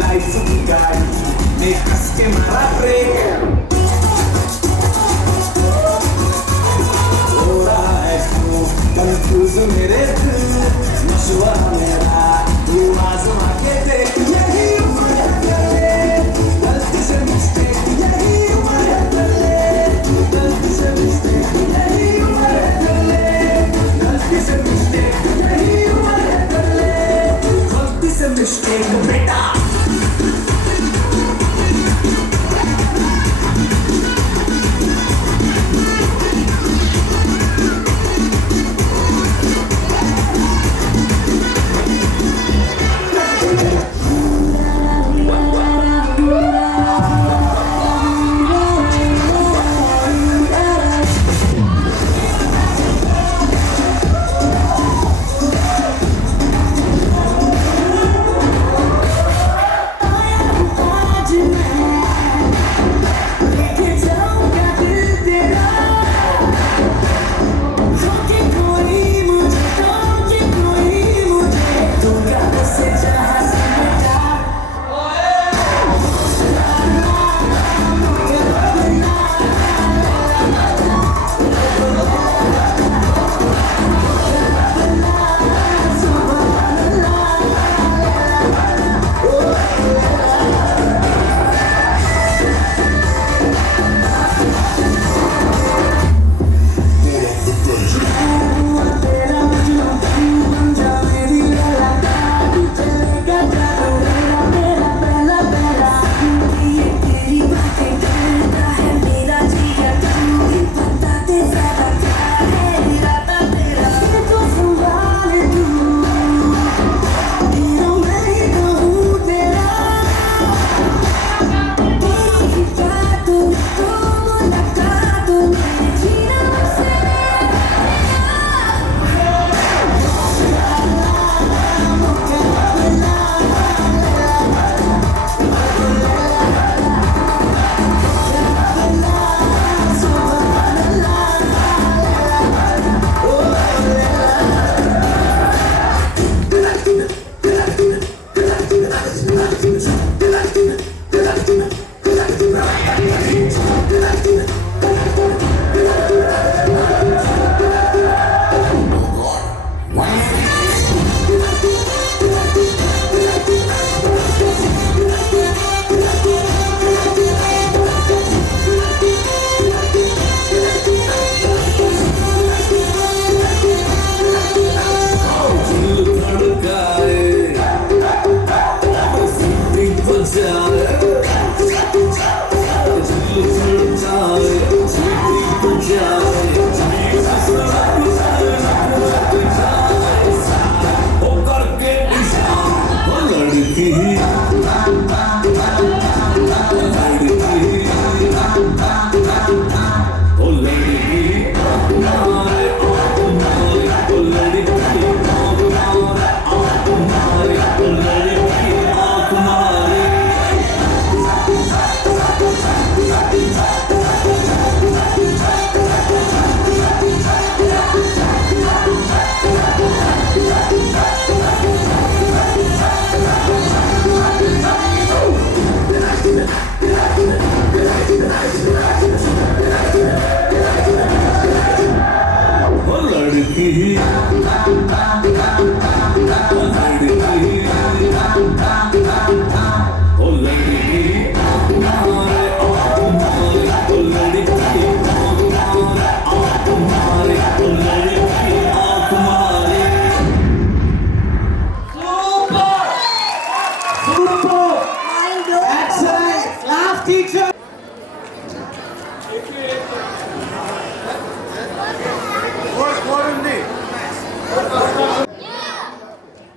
Life की गाड़ी में हंस के मारा ब्रेक हो रहा है क्यों कंफ्यूज मेरे दिल मशवरा मेरा तू आजमा के देख यही उम्र है गले गलती से मिस्टेक यही उम्र है गले गलती से मिस्टेक यही उम्र है गले गलती से मिस्टेक यही उम्र है गले गलती से मिस्टेक बेटा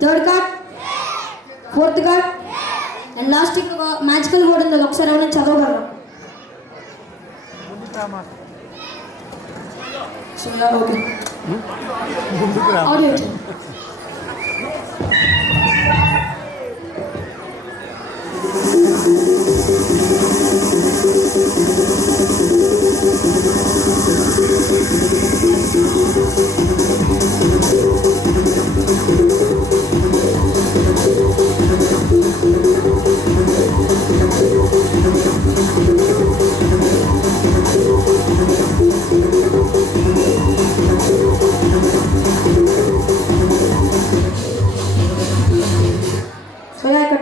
third card, fourth card and last ఒక మ్యాజికల్ వర్డ్ ఉంది, ఒకసారి ఎవరైనా చదవగలరా? సో ఓకే ఆడియో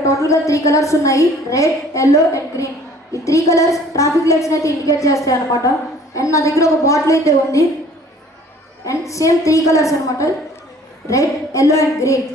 టోటల్గా 3 కలర్స్ ఉన్నాయి, రెడ్, ఎల్లో అండ్ గ్రీన్. ఈ 3 కలర్స్ ట్రాఫిక్ లైట్స్ని అయితే ఇండికేట్ చేస్తాయి అనమాట. అండ్ నా దగ్గర ఒక బాటిల్ అయితే ఉంది అండ్ సేమ్ 3 కలర్స్ అనమాట, red, yellow and green.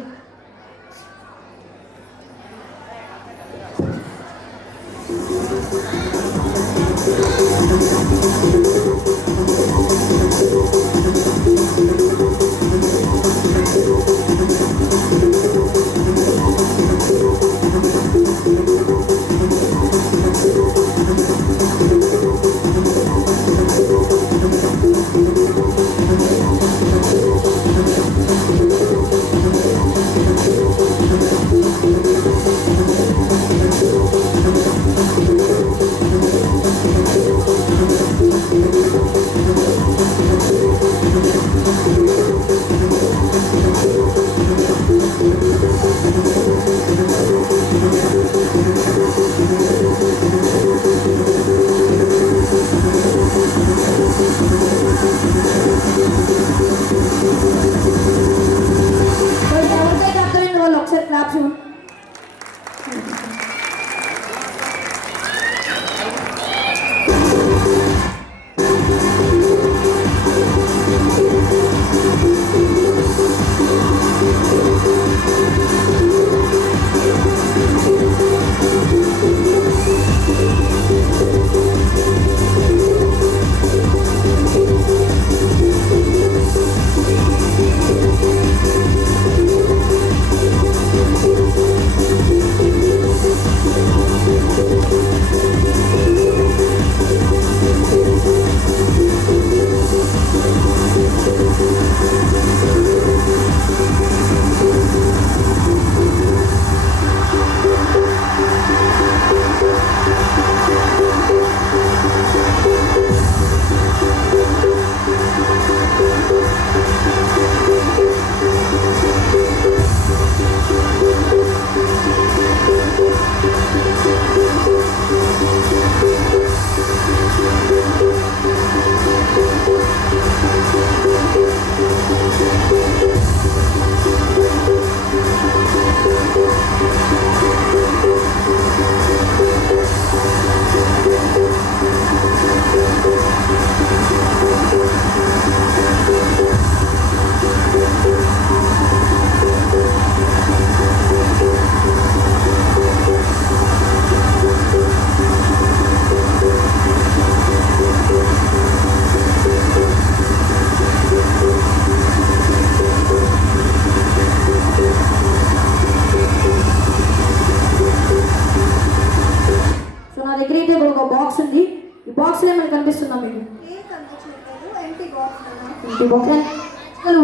Box ఉంది, ఈ బాక్స్లో ఏమైనా కనిపిస్తుందా మీకు?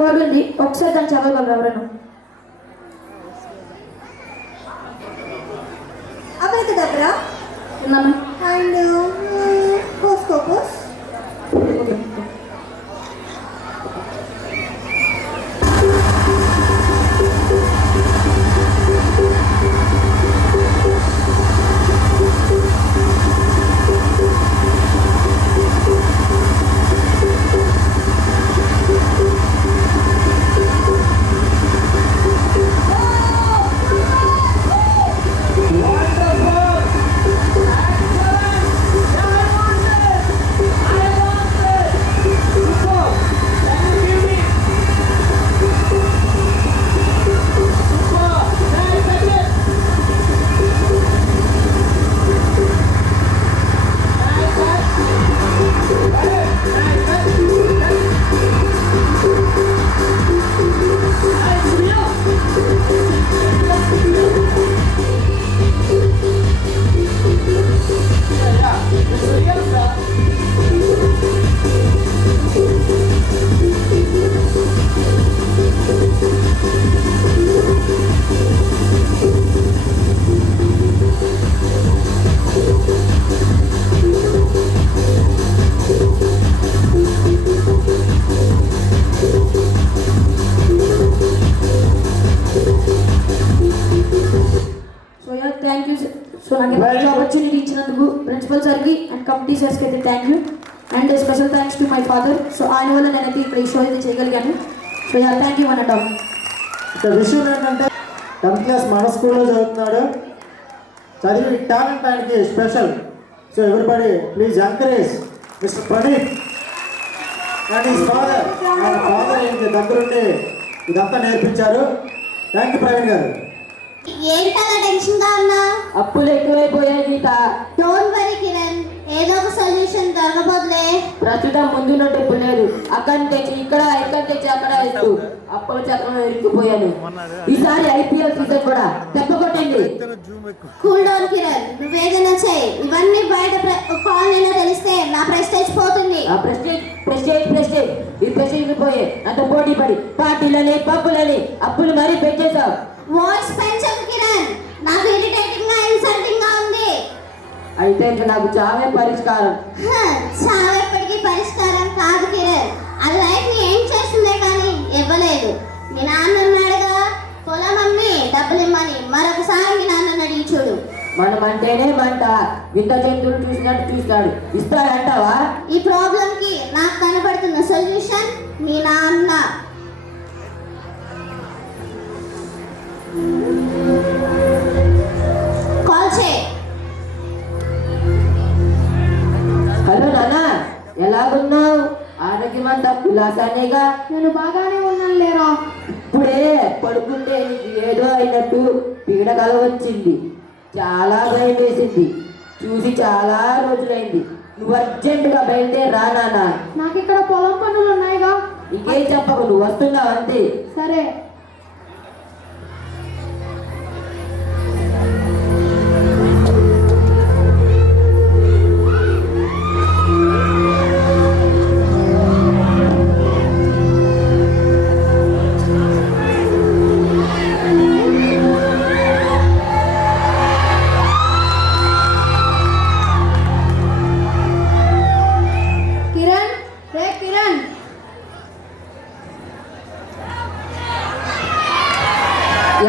వర్డ్ ఉంది, ఒకసారి దాన్ని చదవగలరు ఎవరైనా? అబ్రకదబ్రా అండ్ హోస్కోపోస్. Wonderful! Excellent! సో నాకు మంచి ఆపర్చునిటీ ఇచ్చినందుకు ప్రిన్సిపల్ సార్కి అండ్ కమిటీ సార్స్కి అయితే thank you and special thanks to my father. So ఆయన వల్ల నేనైతే ఇక్కడ ఈ షో అయితే చేయగలిగాను. సో యా థ్యాంక్ యూ అన్నట్టు. ఇక్కడ విషయం ఏంటంటే 10th క్లాస్ మన స్కూల్లో చదువుతున్నాడు. చదివి టాలెంట్ ఆయనకి special. So everybody please encourage mister Praneeth and his father. ఆయన ఫాదర్ ఇంటి దగ్గరుండి ఇదంతా నేర్పించారు. థ్యాంక్ యూ ప్రవీణ్ గారు. ఏంటలా టెన్షన్ గా ఉన్నా? అప్పులు ఎక్కువైపోయాయి గీత. డోంట్ వరీ కిరణ్, ఏదో ఒక సొల్యూషన్ దొరకబోదులే. ప్రస్తుతం ముందున్నట్టు ఇప్పుడు లేదు. అక్కడ తెచ్చి ఇక్కడ తెచ్చి అక్కడ ఇస్తూ అప్పుల చక్రంలో ఇరుక్కుపోయాను. ఈసారి ఐపీఎల్ సీజన్ కూడా దెబ్బ కొట్టండి. కూల్ డౌన్ కిరణ్, నువ్వేదైనా చేయి. ఇవన్నీ బయట కాలనీలో తెలిస్తే నా ప్రెస్టేజ్ పోతుంది. ఆ ప్రెస్టేజ్ ఈ ప్రెస్టేజ్ పోయే అంత పోటీ పడి పార్టీలని పప్పులని అప్పులు మరీ పెంచేశావు. వాయిస్ పెంచకు కిరణ్, నాకు ఇరిటేటింగ్ గా ఇన్సల్టింగ్ గా ఉంది. అయితే ఇంకా నాకు చావే పరిష్కారం. చావెప్పటికీ పరిష్కారం కాదు కిరణ్. అది లైఫ్ ని ఏం చేస్తుందే కానీ ఇవ్వలేదు. మీ నాన్న ఉన్నాడుగా, పొలం అమ్మి డబ్బులు ఇమ్మని మరొకసారి మీ నాన్నని అడిగి చూడు. మనం అంటేనే మంట. వింత జంతువులు చూసినట్టు చూస్తాడు. ఇస్తాడంటావా? ఈ ప్రాబ్లం కి నాకు కనబడుతున్న సొల్యూషన్ మీ నాన్న. కాల్ చేయి. హలో నాన్న, ఎలాగున్నావు? ఆరోగ్యమంతా కులాసానేగా? నేను బాగానే ఉన్నాను లేరా. ఇప్పుడే పడుకుంటే నీకు ఏదో అయినట్టు పీడకల వచ్చింది. చాలా భయం వేసింది. చూసి చాలా రోజులైంది. నువ్వు అర్జెంటుగా బయలుదేరి రా నాన్న. నాకు ఇక్కడ పొలం పనులు ఉన్నాయిగా. ఇంకేం చెప్పకు, నువ్వు వస్తున్నావు అంతే. సరే.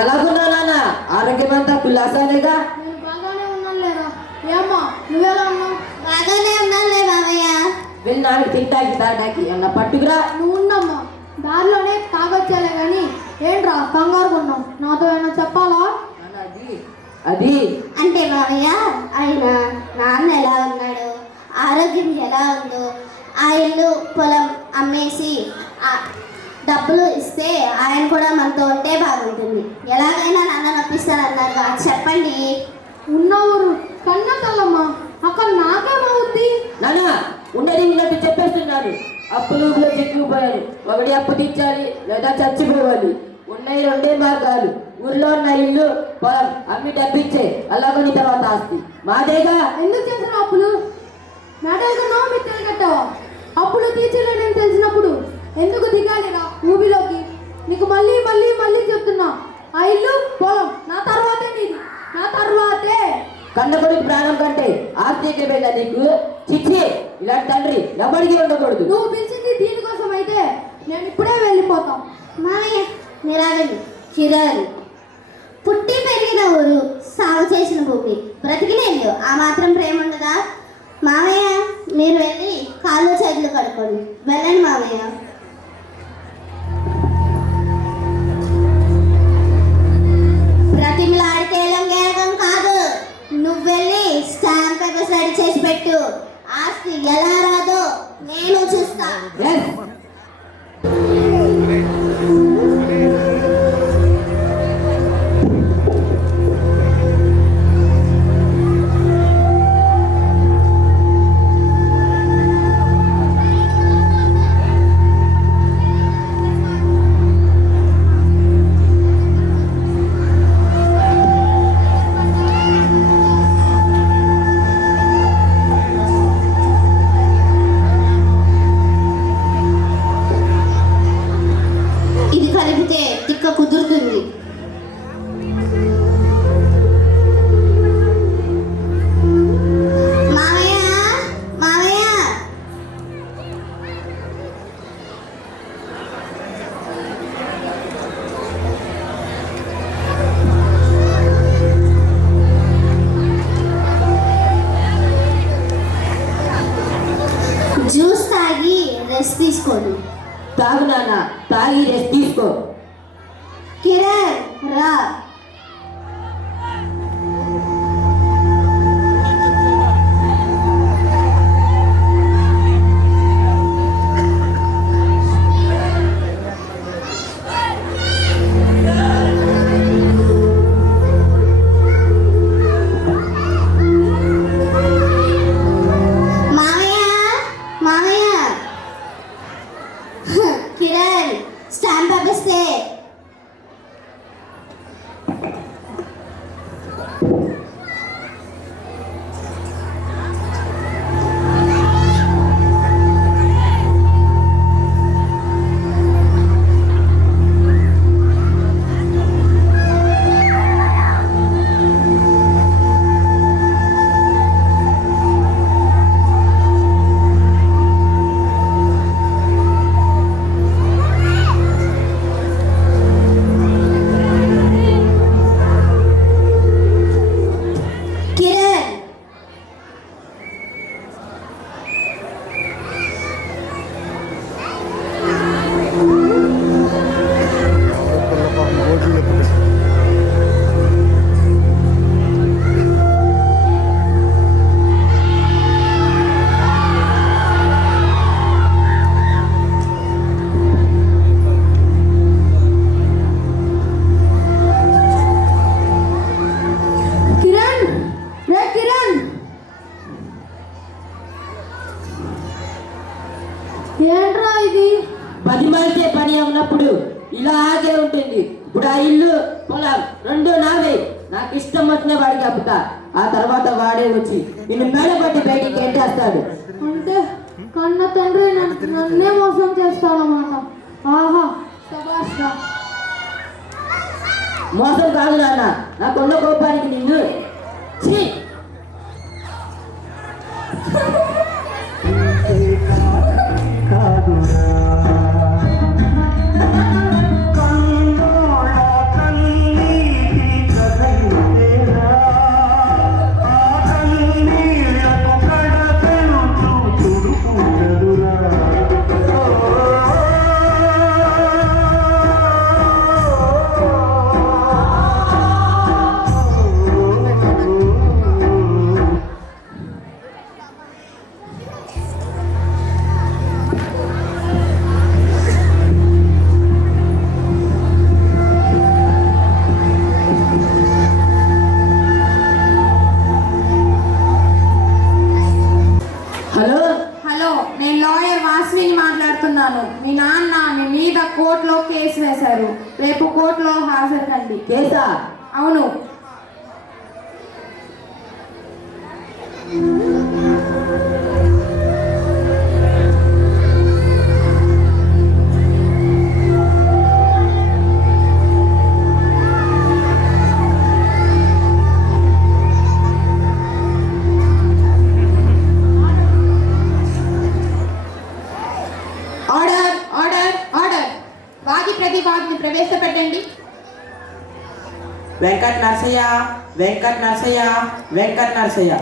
ఎలాగున్నావు నాన్న? ఆరోగ్యమంతా కులాసానేగా? నేను బాగానే ఉన్నాను లేరా. ఏమ్మా నువ్వెలా ఉన్నావు? బాగానే ఉన్నానులే మామయ్య. వెళ్ళి నాన్న తింటాకి తాటాకి అన్న పట్టుకురా. నువ్వు ఉండమ్మా, దారిలోనే తాగొచ్చాలే కానీ ఏంట్రా కంగారు ఉన్నావు? నాతో ఏమైనా చెప్పాలా? అది అంటే మామయ్య, ఆయన నాన్న ఎలా ఉన్నాడు, ఆరోగ్యం ఎలా ఉందో, ఆ ఇల్లు పొలం అమ్మేసి డబ్బులు ఇస్తే ఆయన కూడా మనతో ఉంటే బాగుంటుంది. ఎలాగైనా నాన్న నొప్పిస్తానన్నారు. చెప్పండి. ఉన్న ఊరు కన్న కల్లమ్మా, అక్కడ నాకేమవుద్ది? నాన్న ఉన్నది ఉన్నట్టు చెప్పేస్తున్నాను. అప్పులు చిక్కుకుపోయారు. ఒకటి అప్పు తీర్చాలి లేదా చచ్చిపోవాలి. ఉన్నాయి రెండే మార్గాలు. ఊర్లో ఉన్న ఇల్లు పొలం అమ్మి డబ్బిచ్చే, అలాగని తర్వాత ఆస్తి మాదేగా. ఎందుకు చేసిన అప్పులు? మేడలున్నావు, మీరు తిరగట్టావా? అప్పులు తీర్చలేనని తెలిసినప్పుడు ఎందుకు దిగాలిరా ఊబిలోకి? నీకు మళ్ళీ మళ్ళీ మళ్ళీ చెప్తున్నా, ఆ ఇల్లు పొలం నా తర్వాతే నీది, నా తర్వాతే. కన్నకొడుకు ప్రాణం కంటే ఆస్తి ఎక్కడైనా నీకు? చిచ్చి, ఇలాంటి తండ్రి ఎవరికి ఉండకూడదు. నువ్వు పిలిచింది దీనికోసం అయితే నేను ఇప్పుడే వెళ్ళిపోతాం. మామయ్య మీరాగండి. కిరణ్ పుట్టి పెరిగిన ఊరు, సాగు చేసిన భూమి, బ్రతికిన ఇల్లు, ఆ మాత్రం ప్రేమ ఉండదా? మామయ్య మీరు వెళ్ళి కాళ్ళు చేతులు కడుక్కోండి. వెళ్ళండి మామయ్య. ప్రతిమలాడితే లంగేయడం కాదు, నువ్వు వెళ్ళి స్టాంప్ పేపర్స్ రెడీ చేసి పెట్టు. ఆస్తి ఎలా రాదో నేను చూస్తా. తాగి రెస్ట్ తీసుకో. కిరణ్ రా. మామయ్య మామయ్య కిరణ్ స్టాంప్ పంపిస్తే కిరణ్ కిరణ్ రే కిరణ్ ఏంట్రా ఇది? 10 మంది పని ఉన్నప్పుడు ఇలా ఆగే ఉంటుంది. ఇప్పుడు ఆ ఇల్లు పొలం రెండు నావే. నాకు ఇష్టం వచ్చిన వాడికి అప్పుతా. ఆ తర్వాత వాడే వచ్చి నిన్ను మేడపట్టి బయటికి ఎంటేస్తాడు. అంటే కన్న తండ్రి నన్నే మోసం చేస్తాడన్నమాట. ఆహా శభాష్ రా. మోసం కాదు నాన్న, నాకున్న కోపానికి నిన్ను ఛీ! హలో హలో, నేను లాయర్ వాస్విని మాట్లాడుతున్నాను. మీ నాన్న మీ మీద కోర్టులో కేసు వేశారు. రేపు కోర్టులో హాజరు కండి. కేసా? అవును. Order order order. వాది ప్రతివాదిని ప్రవేశపెట్టండి. వెంకట్ నరసయ్య, వెంకట్ నరసయ్య, వెంకట్ నరసయ్య.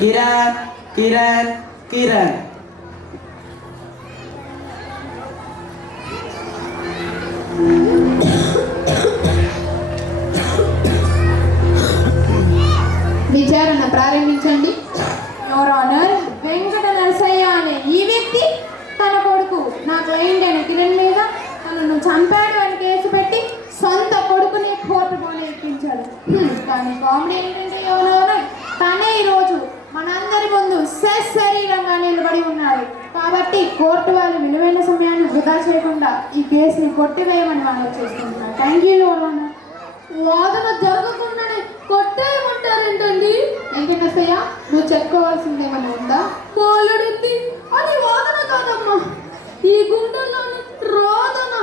కిరణ్ కిరణ్ కిరణ్. విచారణ ప్రారంభించండి. యువర్ ఆనర్, వెంకట నరసయ్య అనే ఈ వ్యక్తి తన కొడుకు నా క్లయింట్ అయిన కిరణ్ మీద తనను చంపాడు అని కేసు పెట్టి సొంత కొడుకుని కోర్టు పోనీ ఎక్కించాడు. కానీ కామెడీ ఏంటంటే యువర్ ఆనర్, తనే ఈరోజు మనందరి ముందు శరీరంగా నిలబడి ఉన్నాడు. కాబట్టి కోర్టు వారి విలువైన సమయాన్ని వృధా చేయకుండా ఈ కేసుని కొట్టివేయమని మనం చేసుకుంటున్నాం. Thank you your honour. వాదన జరగకుండానే కొట్టేయమంటారేంటండి? వెంకటేశయ్య, నువ్వు చెప్పుకోవాల్సింది ఏమైనా ఉందా? కోలుడుంది అది వాదన కాదమ్మా, ఈ గుండెల్లోని రోదన.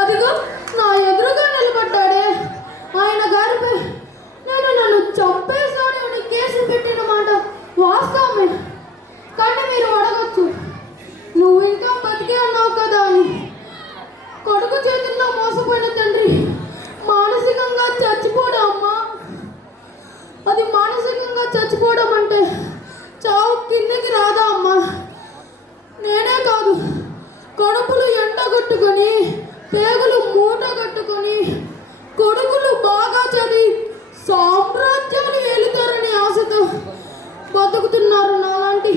అదిగో నా ఎదురుగా నిలబడ్డాడే ఆయన గారిపై నన్ను చంపేశాడు అని కేసు పెట్టిన మాట వాస్తవమే. కానీ మీరు అడగచ్చు, నువ్వు ఇంకా బతికే ఉన్నావు కదా అని. కొడుకు చేతుల్లో మోసపోయిన తండ్రి మానసికంగా చచ్చిపోవడం అమ్మా. అది మానసికంగా చచ్చిపోవడం అంటే చావు కిందకి రాదా అమ్మా? నేనే కాదు, కడుపులు ఎండగొట్టుకొని పేగులు మూట కట్టుకొని కొడుకులు బాగా చదివి సామ్రాజ్యాలు ఏలుతారని ఆశతో బతుకుతున్నారు నాలాంటి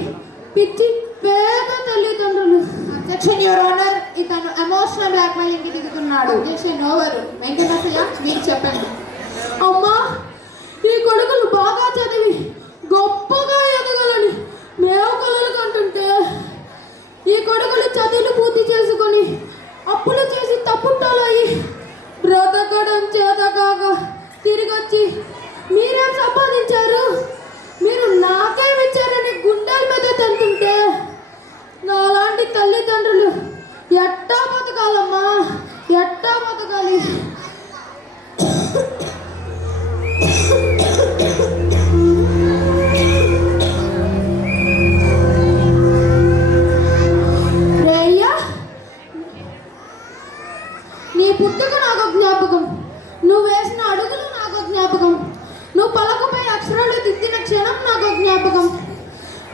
పిచ్చి పేద తల్లిదండ్రులు. అబ్జెక్షన్ యువర్ ఆనర్, ఇతను ఎమోషనల్ బ్లాక్మెయిలింగ్కి దిగుతున్నాడు. Objection over. వెంకటేశయ్య మీరు చెప్పండి. అమ్మా, ఈ కొడుకులు బాగా చదివి గొప్పగా ఎదగాలని మేము కలలు కంటుంటే ఈ కొడుకులు చదువులు పూర్తి చేసుకొని అప్పులు చేసి తప్పుట్టాలయ్యి బ్రతకడం చేతకాక తిరిగొచ్చి మీరేం సంపాదించారు, మీరు నాకేమిచ్చారని గుండెల మీద తంతుంటే నాలాంటి తల్లిదండ్రులు ఎట్టా బతకాలమ్మా, ఎట్టా బతకాలి? నీ పుట్టుక నాకు జ్ఞాపకం, నువ్వు వేసిన అడుగులు నాకు జ్ఞాపకం, నువ్వు పలకపై అక్షరాలు దిద్దిన క్షణం నాకు జ్ఞాపకం,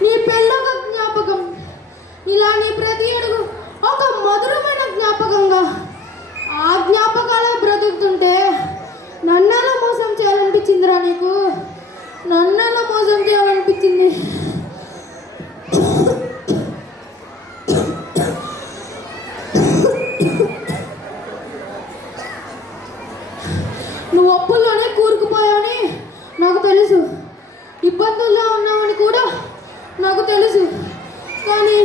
నీ పెళ్ళొక జ్ఞాపకం, ఇలా నీ ప్రతి అడుగు ఒక మధురమైన జ్ఞాపకంగా. ఆ జ్ఞాపకాలే బ్రతుకుతుంటే నన్నెలా మోసం చేయాలనిపించిందిరా నీకు? నన్నెలా మోసం చేయాలనిపించింది? నువ్వు అప్పుల్లోనే కూరుకుపోయావని నాకు తెలుసు, ఇబ్బందుల్లో ఉన్నావని కూడా నాకు తెలుసు. కానీ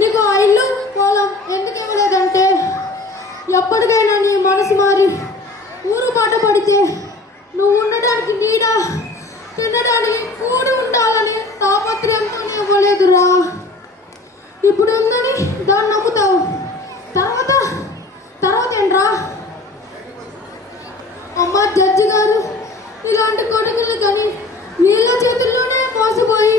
నీకు ఆ ఇల్లు పొలం ఎందుకు ఇవ్వలేదంటే ఎప్పటికైనా నీ మనసు మారి ఊరు బాట పడితే నువ్వు ఉండడానికి నీడ, తినడానికి కూడి ఉండాలని తాపత్రయంతోనే ఇవ్వలేదురా. ఇప్పుడు ఉందని దాన్ని నమ్ముతావు, తర్వాత ఏంట్రా? అమ్మ జడ్జి గారు, ఇలాంటి కొడుకులు కానీ వీళ్ళ చేతుల్లోనే మోసపోయి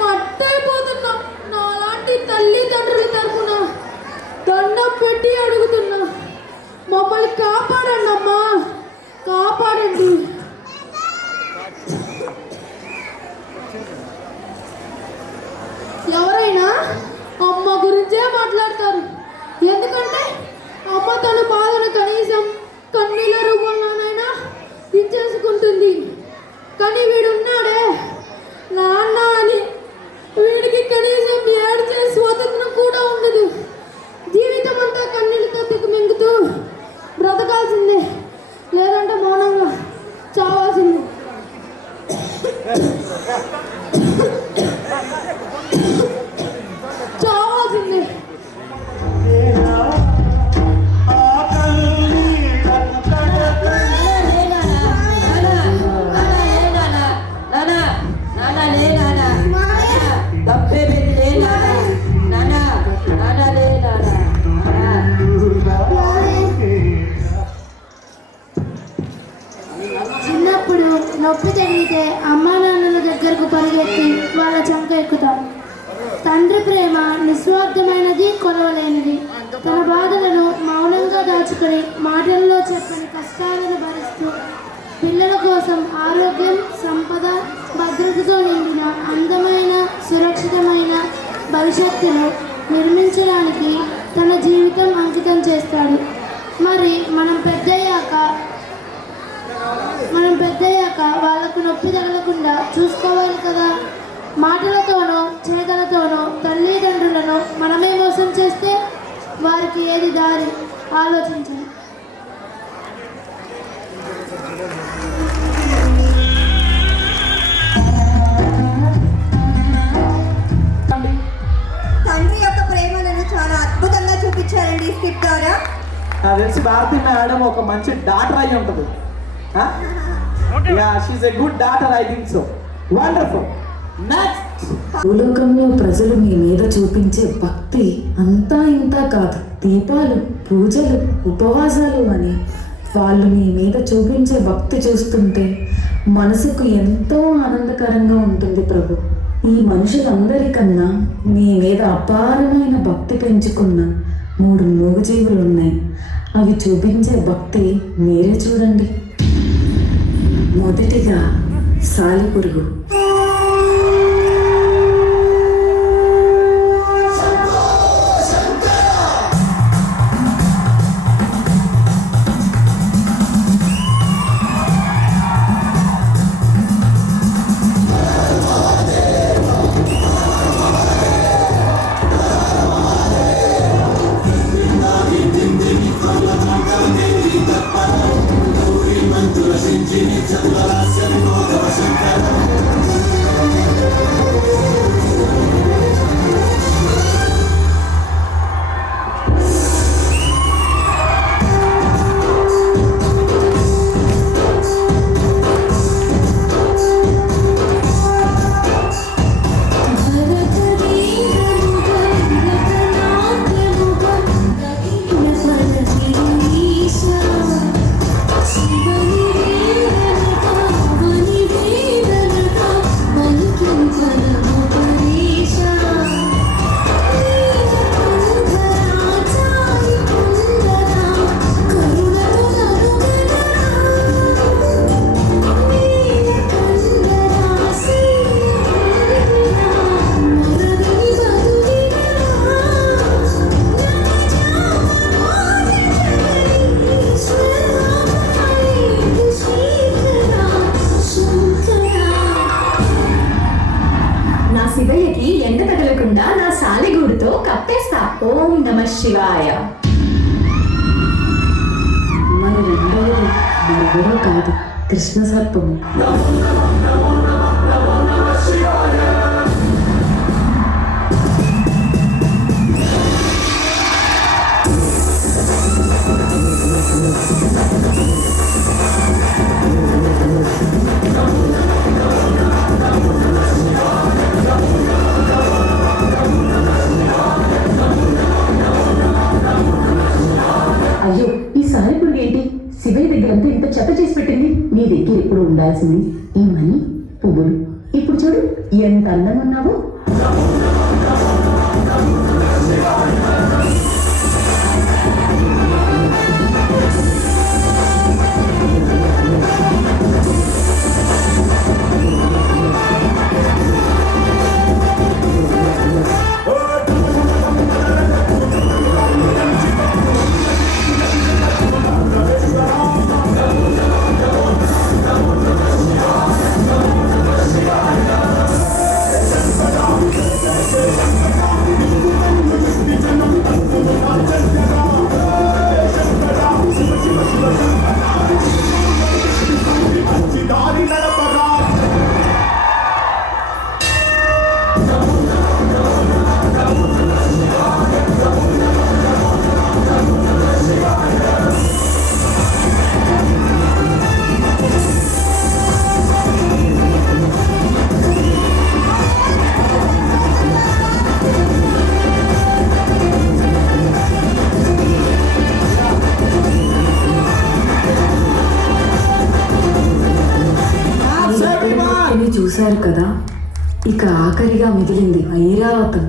పట్టయిపోతున్నా నాలాంటి తల్లిదండ్రుల తరఫున దండం పెట్టి అడుగుతున్నా, మమ్మల్ని కాపాడండి అమ్మా, కాపాడండి. ఎవరైనా అమ్మ గురించే మాట్లాడతారు, ఎందుకంటే అమ్మ తన బాధను కనీసం కన్నీళ్ళ రూపంలోనైనా దించేసుకుంటుంది. కానీ వీడున్నాడే నాన్న అని, వీడికి కనీసం ఏడ్చే స్వాతంత్రం కూడా ఉండదు. జీవితం అంతా కన్నీళ్ళతో తిక్కుమింగుతూ బ్రతకాల్సిందే, లేదంటే మౌనంగా చావాల్సిందే. చావాల్సిందే. చిన్నప్పుడు నొప్పి జరిగితే అమ్మా నాన్నల దగ్గరకు పరిగెత్తి వాళ్ళ చంక ఎక్కుతాం. తండ్రి ప్రేమ నిస్వార్థమైనది, కొలవలేనిది. తన బాధలను మౌనంగా దాచుకొని మాటల్లో చెప్పని కష్టాలను భరిస్తూ పిల్లల కోసం ఆరోగ్యం, సంపద, భద్రతతో నిండిన అందమైన సురక్షితమైన భవిష్యత్తును నిర్మించడానికి తన జీవితం అంకితం చేస్తాడు. మరి మనం పెద్దయ్యాక వాళ్ళకు నొప్పి తగలకుండా చూసుకోవాలి కదా. మాటలతోనో చేతలతోనో తల్లిదండ్రులను మనమే మోసం చేస్తే వారికి ఏది దారి ఆలోచించాలి. తండ్రి యొక్క ప్రేమలను చాలా అద్భుతంగా చూపించారండి స్కిట్ ద్వారా. నాకు తెలిసి భారతి మేడం ఒక మంచి డాటర్ అయి ఉంటుంది. She a good daughter, I think so. Wonderful. Next. భూలోకంలో ప్రజలు మీ మీద చూపించే భక్తి అంతా ఇంతా కాదు. దీపాలు, పూజలు, ఉపవాసాలు అని వాళ్ళు మీ మీద చూపించే భక్తి చూస్తుంటే మనసుకు ఎంతో ఆనందకరంగా ఉంటుంది ప్రభు. ఈ మనుషులందరికన్నా మీ మీద అపారమైన భక్తి పెంచుకున్న 3 మూగజీవులు ఉన్నాయి. అవి చూపించే భక్తి మీరే చూడండి. మొదటిగా సాలిపురుగు. శివయ్యకి ఎండ తగలకుండా నా సాలెగూడుతో కప్పేస్తా. ఓం నమ శివాయ. మరి రెండవది మరెవరో కాదు, కృష్ణ సర్పము. అయ్యో, ఈ సాలెపురుగు ఏంటి శివయ్య దగ్గరంతా ఇంత చెత్త చేసి పెట్టింది? నీ దగ్గర ఎప్పుడు ఉండాల్సింది ఈ మనీ, పువ్వులు. ఇప్పుడు చూడు ఎంత అందంగా ఉన్నావు. చూశారు కదా, ఇక ఆఖరిగా మిగిలింది ఐరావతం.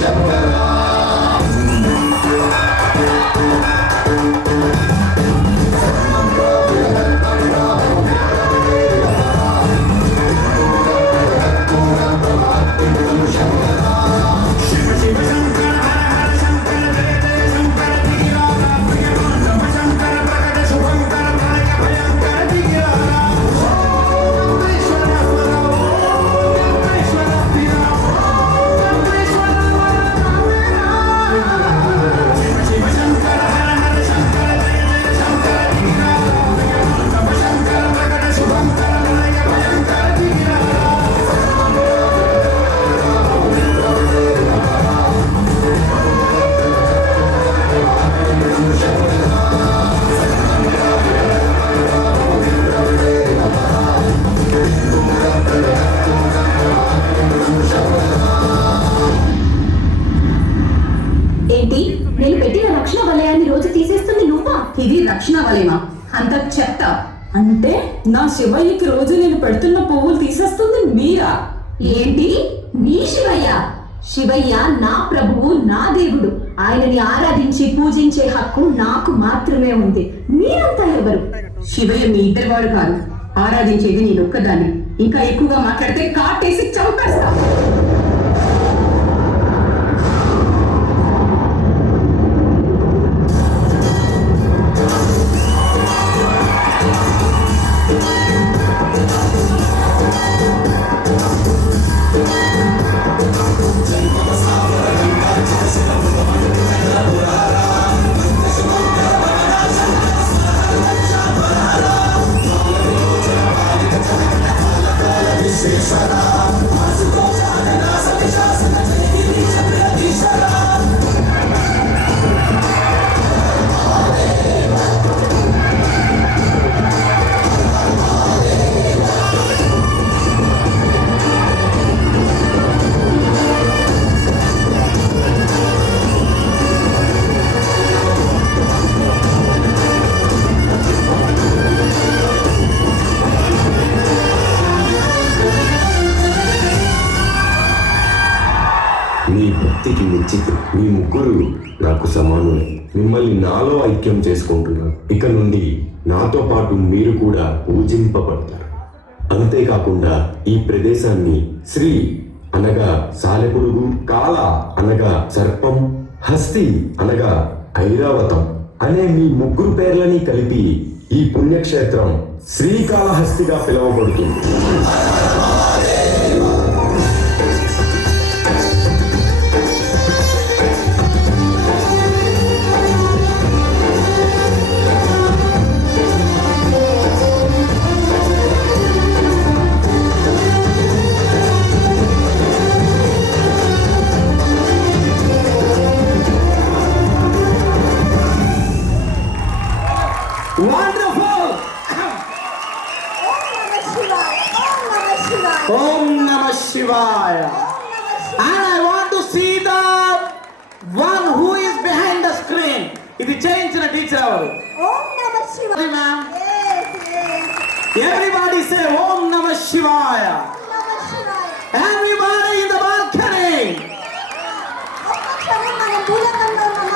Shambhala దక్షిణ వలేమా అంత చెత్త. అంటే నా శివయ్యకి రోజు నేను పెడుతున్న పువ్వులు తీసేస్తుంది మీరా? ఏంటి నీ శివయ్య? శివయ్య నా ప్రభువు, నా దేవుడు. ఆయనని ఆరాధించి పూజించే హక్కు నాకు మాత్రమే ఉంది. మీరంతా ఎవరు? శివయ్య మీ ఇద్దరు వాడు కాదు, ఆరాధించేది నేను ఒక్కదాన్ని. ఇంకా ఎక్కువగా మాట్లాడితే కాటేసి చంపేస్తా. మీ భక్తికి మెచ్చితే మీ ముగ్గురు నాకు సమానులే. మిమ్మల్ని నాలో ఐక్యం చేసుకుంటున్నాను. ఇక నుండి నాతో పాటు మీరు కూడా పూజింపబడతారు. అంతేకాకుండా ఈ ప్రదేశాన్ని శ్రీ అనగా సాలెపురుగు, కాల అనగా సర్పం, హస్తి అనగా ఐరావతం అనే మీ ముగ్గురు పేర్లని కలిపి ఈ పుణ్యక్షేత్రం శ్రీకాళహస్తిగా పిలువబడుతుంది. Wonderful! Om Namah Shivaya. And I want to see the one who is behind the screen. ఇది చేయించిన టీచర్ ఎవరు? ఓం నమః శివాయ. Ma'am. Yes, yes. Everybody say Om Namah Shivaya. ఓం నమః శివాయ. Everybody in the balcony. ఒక్క క్షణం మనం భూలోకంలో ఉన్నాం.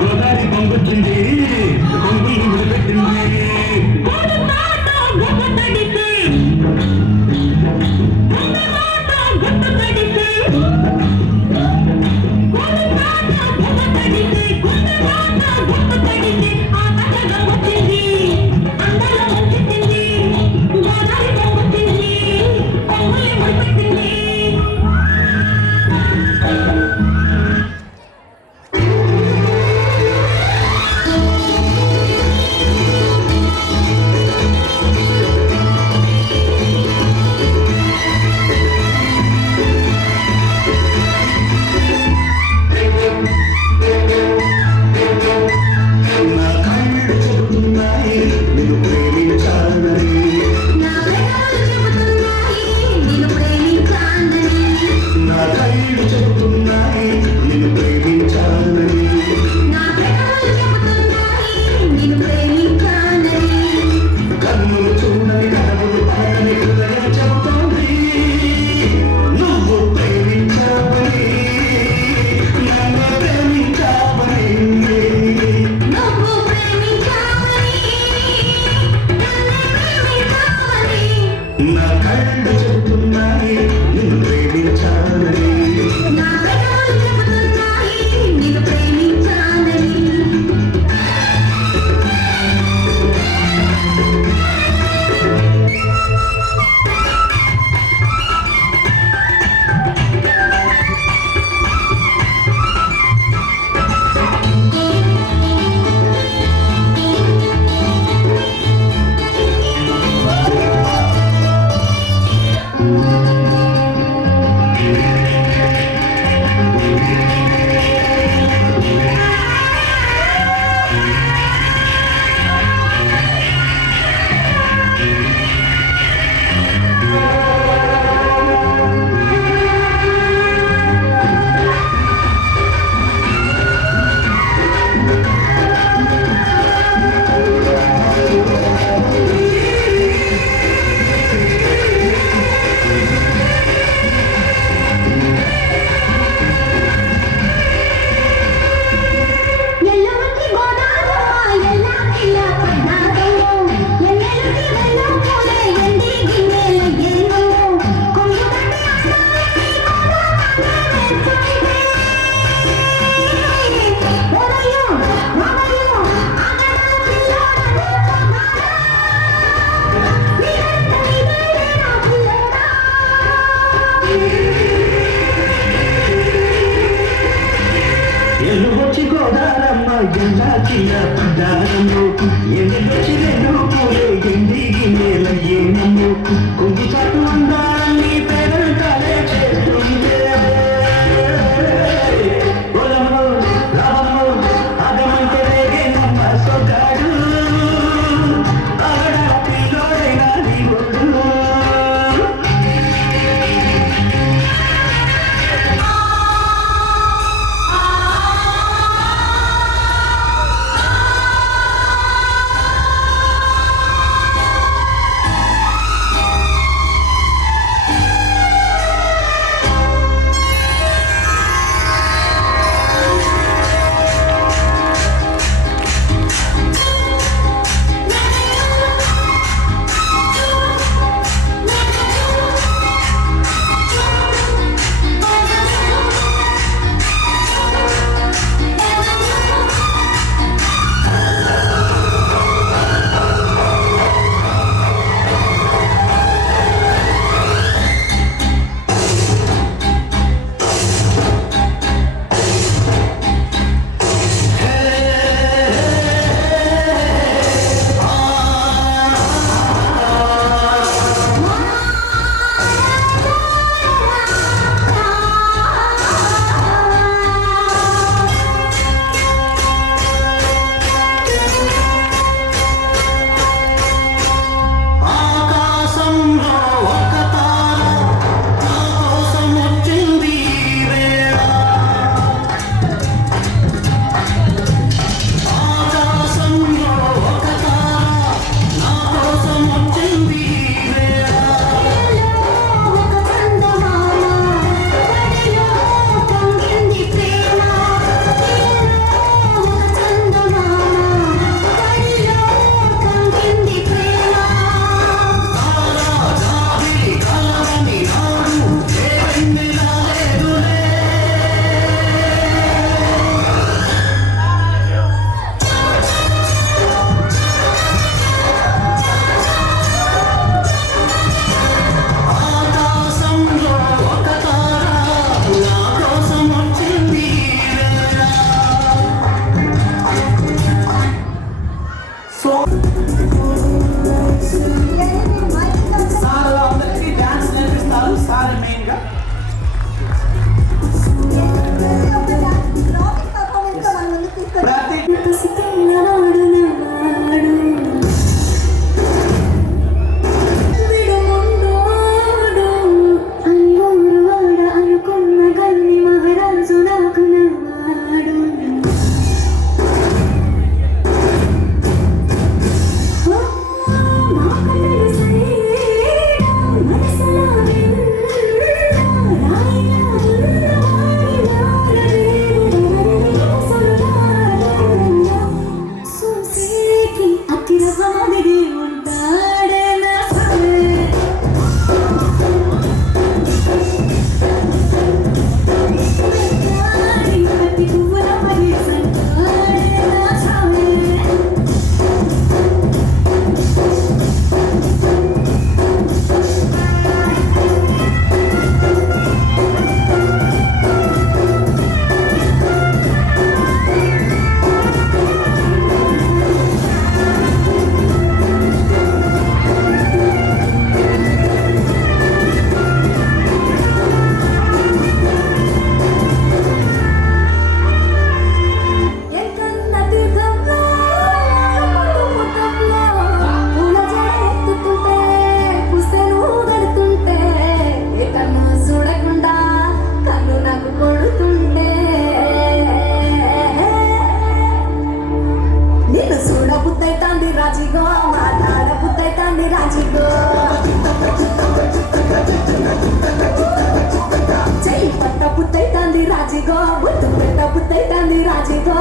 గోదావరి పొంగొచ్చింది, కొంగులు పెట్టింది. సార్ అందరికీ డాన్స్ నేర్పిస్తారు సార్ మెయిన్ గా ప్రతి రాజిగో బుద్ధు పెట్ట బుద్ధైతాంది రాజిగో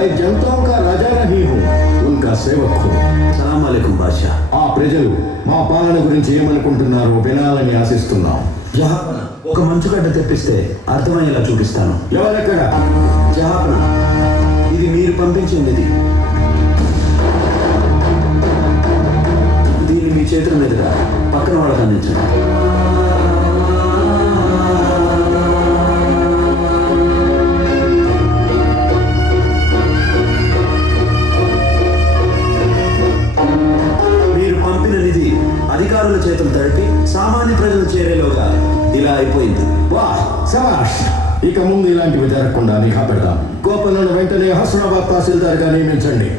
मैं जनताओं का राजा नहीं हूँ उनका सेवक हूँ సలాం అలైకుం బాద్షా. ఆ ప్రజలు మా పాలన గురించి ఏమనుకుంటున్నారో వినాలని ఆశిస్తున్నాం. జహాపన ఒక మంచుగడ్డ తెప్పిస్తే అర్థమయ్యేలా చూపిస్తాను. ఎవరెక్కడ? జహాపన ఇది మీరు పంపించింది. దీన్ని మీ చేతుల మీదుగా పక్కన వాళ్ళకి అందించండి. మీరు పంపిన నిధి అధికారుల చేతులు తడిపి సామాన్య ప్రజలు చేరేలోగా ఇలా అయిపోయింది. వా శభాష్. ఇక ముందు ఇలాంటివి జరగకుండా నిఘా పెడదాం. గోపలను వెంటనే హస్నాబాద్ తహసీల్దార్గా నియమించండి.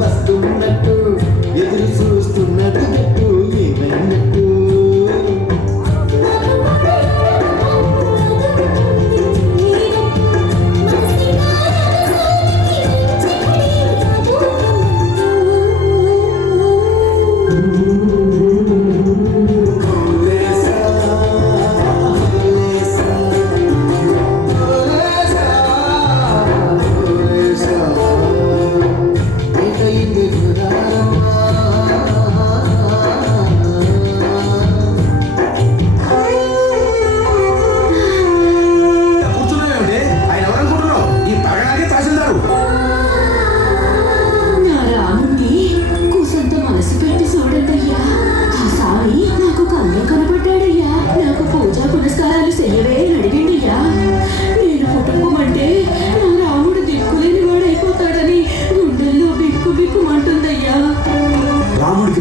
వస్తున్నట్టు ఎదురు చూస్తున్నట్టు ఏమైనట్టు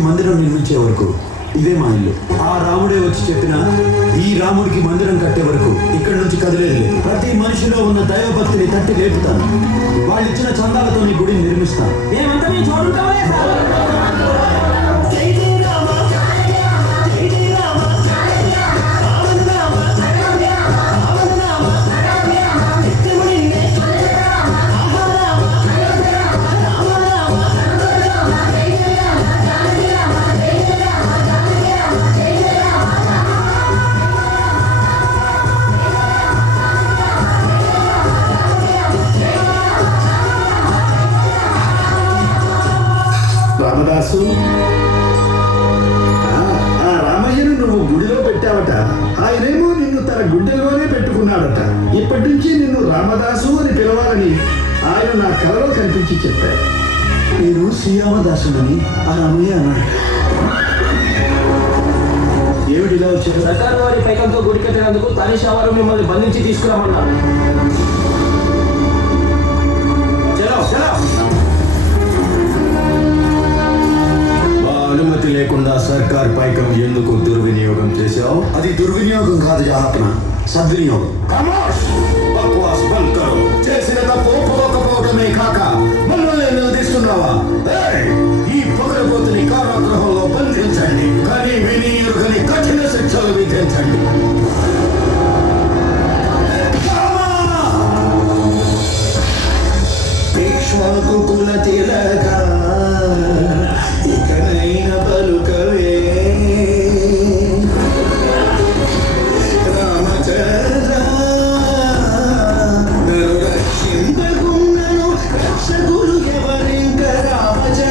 మందిరం నిర్మించే వరకు ఇదే మా ఇల్లు. ఆ రాముడే వచ్చి చెప్పిన ఈ రాముడికి మందిరం కట్టే వరకు ఇక్కడి నుంచి కదిలేదు లేదు. ప్రతి మనిషిలో ఉన్న దైవభక్తిని తట్టి లేపుతాను. వాళ్ళు ఇచ్చిన చందాలతో నీ గుడిని నిర్మిస్తాను. మేమంతా మీ చూడుంటామే. రామదాసు, ఆ రామయ్యను నువ్వు గుడిలో పెట్టావట. ఆయనేమో నిన్ను తన గుడ్డెలోనే పెట్టుకున్నాడట. ఇప్పటి నుంచి నిన్ను రామదాసు అని పిలవాలని ఆయన నా కలలో కనిపించి చెప్పాడు. నేను శ్రీరామదాసుని ఆ రామయ్య అన్నాడు. ఏమిటి ఇలా వచ్చారు? సర్కారు వారి పైకంతో గుడి కట్టినందుకు తానిషా వారు మిమ్మల్ని బంధించి తీసుకురామన్నారు. చలో చలో. అనుమతి లేకుండా సర్కార్ పైకం ఎందుకు దుర్వినియోగం చేశావు? అది దుర్వినియోగం కాదు జహాపన, సద్వినియోగం. బక్వాస్ బంద్ కరో. చేసిన తప్పు ఒప్పుకోకపోవడమే కాక మమ్మల్ని నిలదీస్తున్నావా? ఈ పొగరబోతుని కారాగృహంలో బంధించండి. కానీ వినియోగని కఠిన శిక్షలు విధించండి. భీష్మకు కుల తిలక ఇకనైన పలుకవే రామచంద్ర. నన్ను రక్షింపకున్నను రక్షకులు ఎవరింక రామచంద్ర.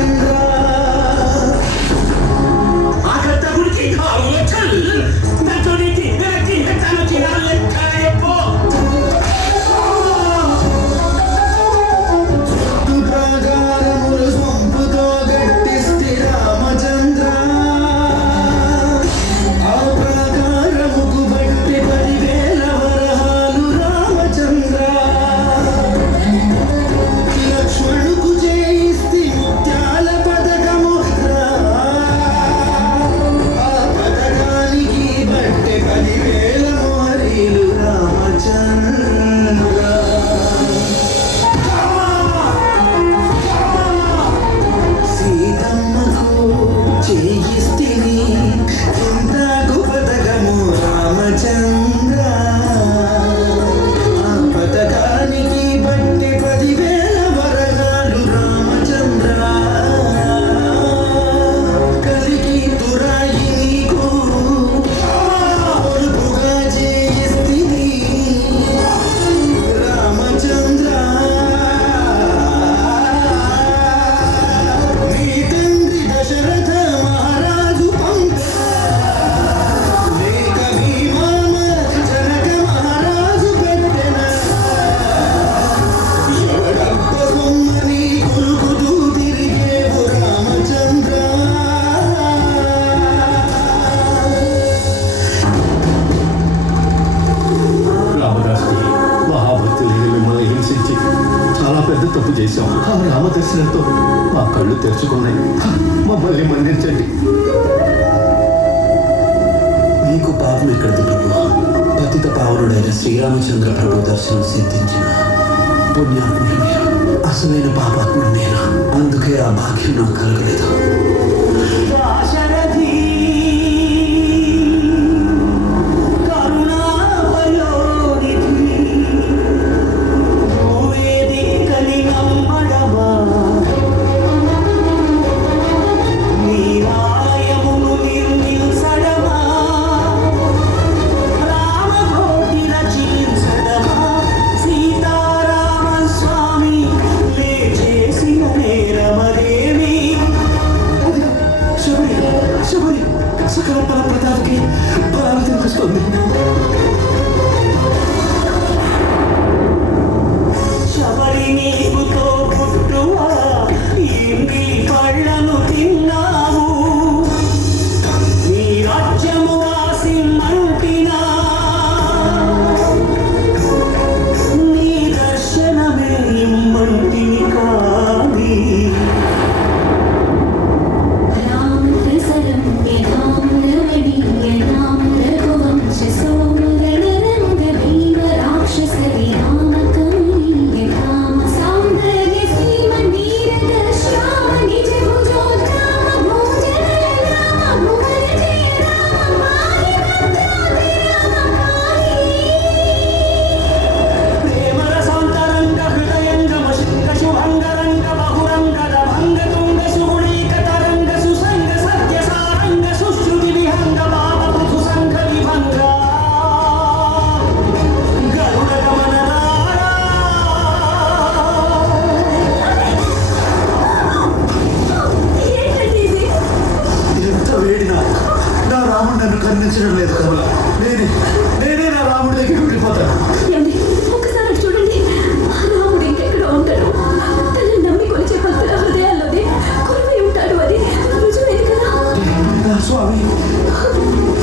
కళ్ళు తెరుచుకున్నాయి. మమ్మల్ని మన్నించండి. మీకు పాపం ఎక్కడిది ప్రభు? పతిత పావనుడైన శ్రీరామచంద్ర ప్రభు దర్శనం సిద్ధించిన పుణ్యాత్ముడు మీరు. అసలైన పాపాత్ముడు నేను. అందుకే ఆ భాగ్యం నాకు కలగలేదు. సకల ప్రతాప్కి బలాలు తెప్పిస్తుంది. శబరి నీకుతో పుట్టువా ఇంటి పళ్ళను తిన్నావు. నీ రాజ్యము వాసిమ్మంటినా నీ దర్శనమే ఇమ్మంటిని కాని. కనిపించడం లేదు కమల. నేనే నా రాముడి దగ్గరికి వెళ్ళిపోతాను. ఒకసారి చూడండి, రాముడు ఇంకెక్కడో ఉంటాడు. తల్లి నమ్మి కొలిచే భక్తుల హృదయాల్లోనే కొలువై ఉంటాడు. అది రుజువైంది కదా. స్వామి,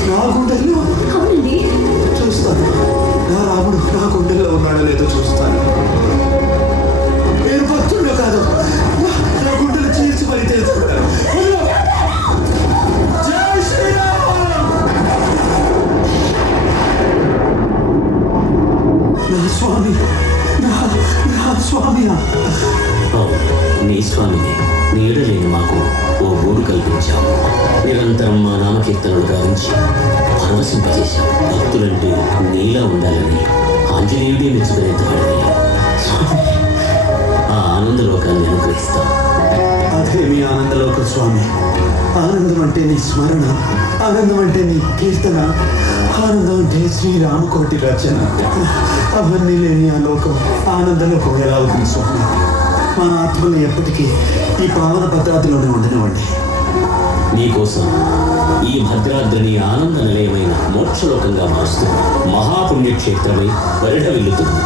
నా గుండెల్లో. అవునండి, చూస్తాను. నా రాముడు నా గుండెల్లో ఉన్నాడో లేదో చూస్తాను. నేను భక్తుడు కాదు, నా గుండెలు చీల్చి మరి తెలుసుకుంటాను. స్వామి, నా స్వామియా? నీ స్వామిని నీడలేని మాకు ఓ గూడు కల్పించావు. నిరంతరం మా నామకీర్తనలు గావించి పరవశింపజేశావు. భక్తులంటే నీలా ఉండాలని ఆంజనేయుడే మెచ్చుకునేవాడయ్యా. ఆ ఆనందలోకాన్ని అనుగ్రహిస్తావు. అదే మీ ఆనందలోకం స్వామి. ఆనందం అంటే నీ స్మరణ, ఆనందం అంటే నీ కీర్తన, ఆనందం అంటే శ్రీరామకోటి రచన. అవన్నీ లేని ఆ లోకం ఆనందలోకం ఎలా అవుతుంది స్వామి? మన ఆత్మలు ఎప్పటికీ ఈ పావన భద్రాద్రిలోనే ఉండనివ్వండి. నీకోసం ఈ భద్రాద్రిని ఆనంద నిలయమైన మోక్షలోకంగా మారుస్తూ మహాపుణ్యక్షేత్రమై పరిఢవిల్లుతుంది.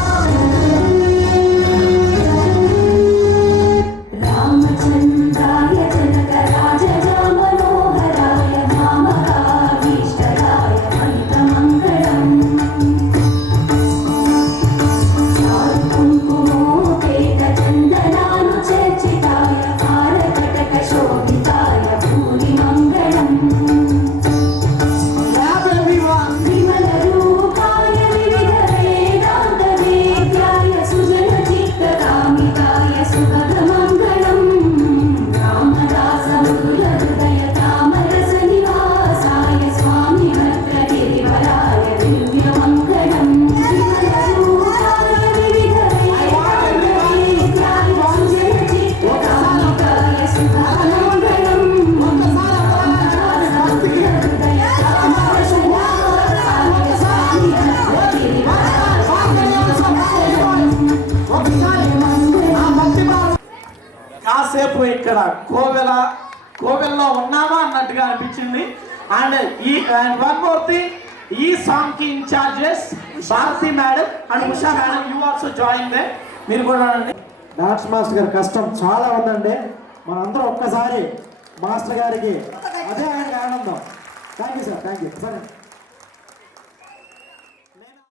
కాసేపు ఇక్కడ కోవెల్లో ఉన్నామా అన్నట్టుగా అనిపించింది. అండ్ వన్ మోర్ థింగ్, ఈ సాంగ్ కి incharges Bharati madam and Usha madam, you also join they. మీరు కూడా డాన్స్ మాస్టర్ గారి కష్టం చాలా ఉందండి. మనందరం ఒక్కసారి మాస్టర్ గారికి అదే ఆయన ఆనందం. Thank you sir, thank you. సరే.